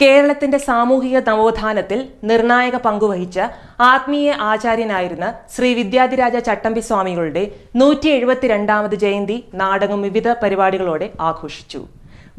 കേരളത്തിന്റെ സാമൂഹിക നവോത്ഥാനത്തിൽ നിർണായക പങ്കുവഹിച്ച ആത്മീയ ആചാര്യനായിരുന്ന ശ്രീ വിദ്യാധിരാജ ചട്ടമ്പി സ്വാമികളുടെ 172ാമത് ജയന്തി നാടകം വിവിധ പരിപാടികളോടെ ആഘോഷിച്ചു.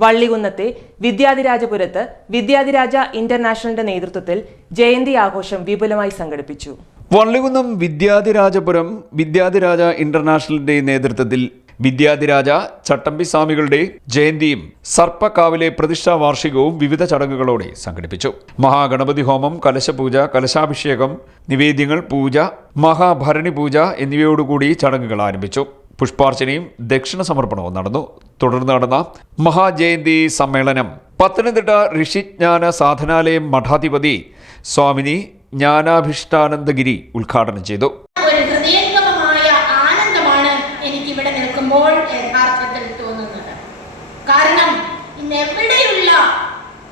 വള്ളികുന്നത്തെ വിദ്യാധിരാജപുരത്ത് വിദ്യാധിരാജ ഇന്റർനാഷണലിന്റെ നേതൃത്വത്തിൽ ജയന്തി ആഘോഷം വിപുലമായി സംഘടിപ്പിച്ചു. വള്ളികുന്നം വിദ്യാധിരാജപുരം വിദ്യാധിരാജ ഇന്റർനാഷണലിന്റെ നേതൃത്വത്തിൽ വിദ്യാധിരാജ ചട്ടമ്പി സ്വാമികളുടെ ജയന്തിയും സർപ്പക്കാവിലെ പ്രതിഷ്ഠാ വാർഷികവും വിവിധ ചടങ്ങുകളോടെ സംഘടിപ്പിച്ചു. മഹാഗണപതി ഹോമം, കലശപൂജ, കലശാഭിഷേകം, നിവേദ്യങ്ങൾ, പൂജ, മഹാഭരണി പൂജ എന്നിവയോടുകൂടി ചടങ്ങുകൾ ആരംഭിച്ചു. പുഷ്പാർച്ചനയും ദക്ഷിണ സമർപ്പണവും നടന്നു. തുടർന്ന് നടന്ന മഹാജയന്തി സമ്മേളനം പത്തനംതിട്ട ഋഷിജ്ഞാന സാധനാലയം മഠാധിപതി സ്വാമിനി ജ്ഞാനാഭിഷ്ടാനന്ദഗിരി ഉദ്ഘാടനം ചെയ്തു. യഥാർത്ഥത്തിൽ തോന്നുന്നത് കാരണം ഇന്ന് എവിടെയുള്ള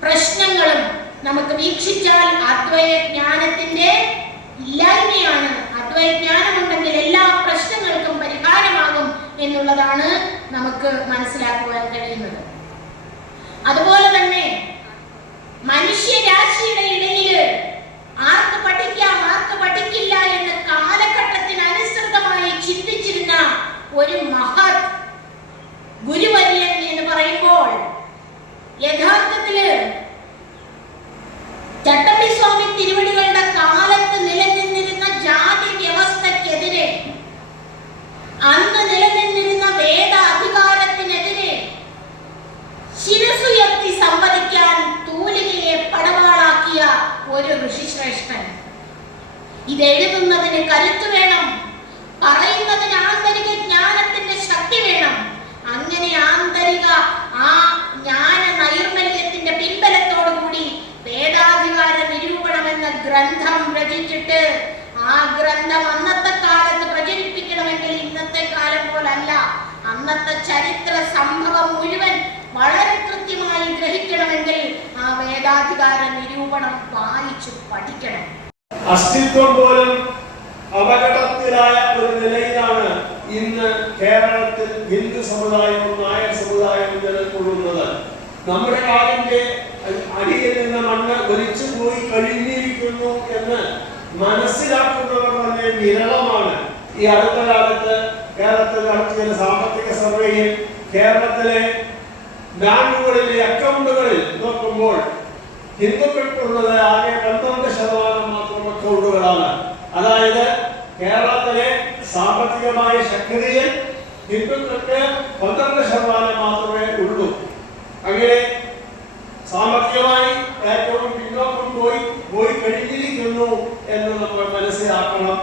പ്രശ്നങ്ങളും നമുക്ക് വീക്ഷിച്ചാൽ അദ്വൈതജ്ഞാനത്തിന്റെ ഇല്ലായ്മയാണ്. അദ്വൈതജ്ഞാനമുണ്ടെങ്കിൽ എല്ലാ പ്രശ്നങ്ങൾക്കും പരിഹാരമാകും എന്നുള്ളതാണ് നമുക്ക് മനസ്സിലാക്കുവാൻ കഴിയുന്നത്. അതുപോലെ തന്നെ മനുഷ്യരാശിയുടെ ഇടയിൽ ആർക്ക് പഠിക്കാം ആർക്ക് പഠിക്കില്ല എന്ന് കാലഘട്ടത്തിന് അനുസൃതമായി ചിന്തിച്ചിരുന്ന ഒരു മഹത് ഗുരുവര്യൻ എന്ന് പറയുമ്പോൾ യഥാർത്ഥത്തില് ചട്ടമ്പി സ്വാമി തിരുവടികളുടെ കാലത്ത് നിലനിന്നിരുന്ന ജാതി വ്യവസ്ഥക്കെതിരെ, അന്ന് നിലനിന്നിരുന്ന വേദ അധികാരത്തിനെതിരെ ശിരസുയർത്തി സംവദിക്കാൻ തൂലികയെ പടവാളാക്കിയ ഒരു ഋഷിശ്രേഷ്ഠൻ. ഇതെഴുതുന്നതിന് കരുത്ത് വേണം, പറയുന്നതിന് ആന്തരിക ജ്ഞാനത്തിന്റെ ശക്തി വേണം. അങ്ങനെ ആന്തരിക ആ ജ്ഞാന നൈർമല്യത്തിന്റെ പിൻബലത്തോടു കൂടി വേദാധികാര നിരൂപണം എന്ന ഗ്രന്ഥം രചിച്ചിട്ട് ആ ഗ്രന്ഥം അന്നത്തെ കാലത്ത് പ്രചരിപ്പിക്കണമെങ്കിൽ ഇന്നത്തെ കാലം പോലല്ല, അന്നത്തെ ചരിത്ര സംഭവം മുഴുവൻ വളരെ കൃത്യമായി ഗ്രഹിക്കണമെങ്കിൽ ആ വേദാധികാര നിരൂപണം വായിച്ചു പഠിക്കണം. അസ്തിത്വം പോലും അപകടത്തിലായ ഒരു നിലയിലാണ് ഇന്ന് കേരളത്തിൽ ഹിന്ദു സമുദായവും നായർ സമുദായവും നിലകൊള്ളുന്നത്. നമ്മുടെ കാലിന്റെ അടിയിൽ നിന്ന് മണ്ണ് ഒലിച്ചു പോയി കഴിഞ്ഞിരിക്കുന്നു എന്ന് മനസ്സിലാക്കുന്നവർ തന്നെ വിരളമാണ്. ഈ അടുത്ത കാലത്ത് കേരളത്തിൽ നടത്തിയ സാമ്പത്തിക സർവേയിൽ കേരളത്തിലെ ബാങ്കുകളിലെ അക്കൗണ്ടുകളിൽ നോക്കുമ്പോൾ ഹിന്ദുക്കൾക്കുള്ളത് ആകെ 12% മാത്രം അക്കൗണ്ടുകളാണ്. അതായത് കേരളത്തിലെ സാമ്പത്തികമായ ശക്തിയിൽ ഹിന്ദുക്കൾക്ക് 12% മാത്രമേ ഉള്ളൂ. അങ്ങനെ സാമ്പത്തികമായി ഏറ്റവും പിന്നോക്കം പോയി കഴിഞ്ഞിരിക്കുന്നു എന്ന് നമ്മൾ മനസ്സിലാക്കണം.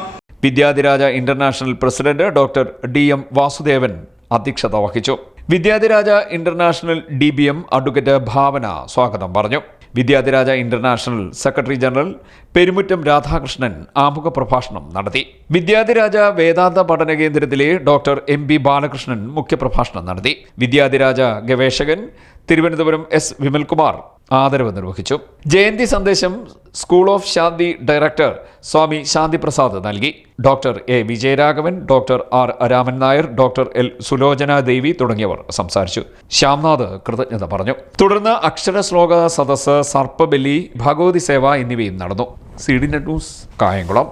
Vidyadhiraja international president doctor DM Vasudevan അധ്യക്ഷത വഹിച്ചു. വിദ്യാധിരാജ ഇന്റർനാഷണൽ DBM അഡ്വക്കേറ്റ് ഭാവന സ്വാഗതം പറഞ്ഞു. Vidyadhiraja international secretary general Perumuttam Radhakrishnan ആമുഖ പ്രഭാഷണം നടത്തി. വിദ്യാധിരാജ വേദാന്ത പഠന കേന്ദ്രത്തിലെ ഡോക്ടർ MB ബാലകൃഷ്ണൻ മുഖ്യപ്രഭാഷണം നടത്തി. വിദ്യാധിരാജ ഗവേഷകൻ തിരുവനന്തപുരം S വിമൽകുമാർ ആദരവ് നിർവഹിച്ചു. ജയന്തി സന്ദേശം school of Shanti director Swami Shanti Prasad നൽകി. Doctor A Vijayaraghavan, doctor R Raman Nair, doctor L Sulochana Devi തുടങ്ങിയവർ സംസാരിച്ചു. ശ്യാംനാഥ് കൃതജ്ഞത പറഞ്ഞു. തുടർന്ന് അക്ഷര ശ്ലോക സദസ്സ്, സർപ്പബലി, ഭഗവതി സേവ എന്നിവയും നടന്നു. CDNet news, Kayamkulam.